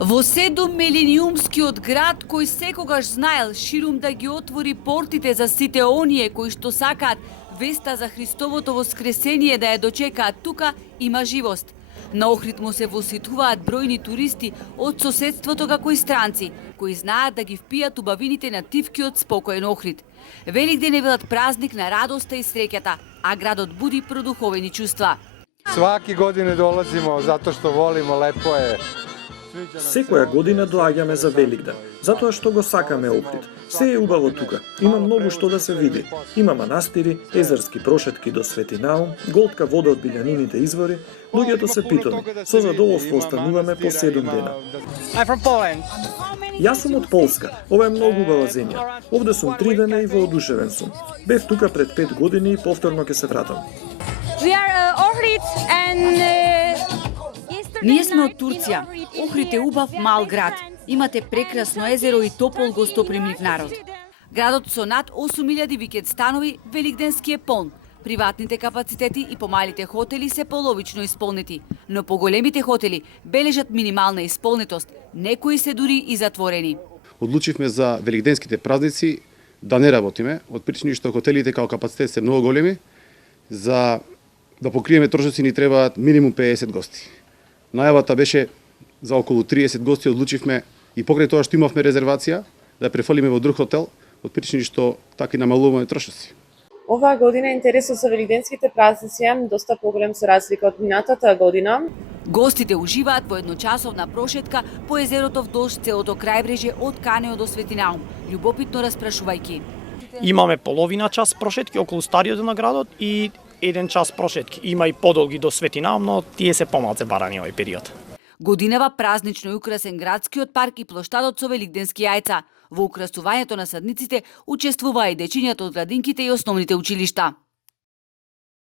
Во седум милениумскиот град кој секогаш знаел ширум да ги отвори портите за сите оние кои што сакаат веста за Христовото воскресение да ја дочекаат тука, има живост. На Охрид му се воситуваат бројни туристи од соседството како и странци, кои знаат да ги впијат убавините на тивкиот спокоен Охрид. Великден е велат празник на радоста и среќата, а градот буди продуховени чувства. Сваки години dolazimo zato što volimo, lepo je. Секоја година доаѓаме за Великден, затоа што го сакаме Охрид. Се е убаво тука, има многу што да се види. Има манастири, езерски прошетки до Свети Наум, голтка вода од билјанините извори, луѓето се питоми. Со задоволство остануваме по 7 дена. Јас сум од Полска, ова е многу убава земја. Овде сум 3 дена и воодушевен сум. Бев тука пред 5 години и повторно ќе се вратам. Ние сме од Турција. Охрид е убав мал град. Имате прекрасно езеро и топол гостопримлив народ. Градот со над 8000 викенд станови великденски е полн. Приватните капацитети и помалите хотели се половично исполнети, но поголемите хотели бележат минимална исполнетост, некои се дури и затворени. Одлучивме за великденските празници да не работиме, од причини што хотелите како капацитет се многу големи, за да покриеме трошоци ни требаат минимум 50 гости. Најавата беше за околу 30 гости, одлучивме и покрај тоа што имавме резервација да префалиме во друг хотел, од причини што така и намалуваме трошоци. Оваа година интересот за великденските празници е доста поголем со разлика од минатата година. Гостите уживаат во едночасовна прошетка по езерото вдолж целото крајбрежје од Канео до Свети Наум, љубопитно распрашувајќи. Имаме половина час прошетки околу стариот на градот и 1 час прошетки. Има и подолги до Свети Наум, но тие се помалце барани овој период. Годинава празнично и украсен градскиот парк и плоштадот со великденски јајца. Во украсувањето на садниците учествуваа и дечињата од градинките и основните училишта.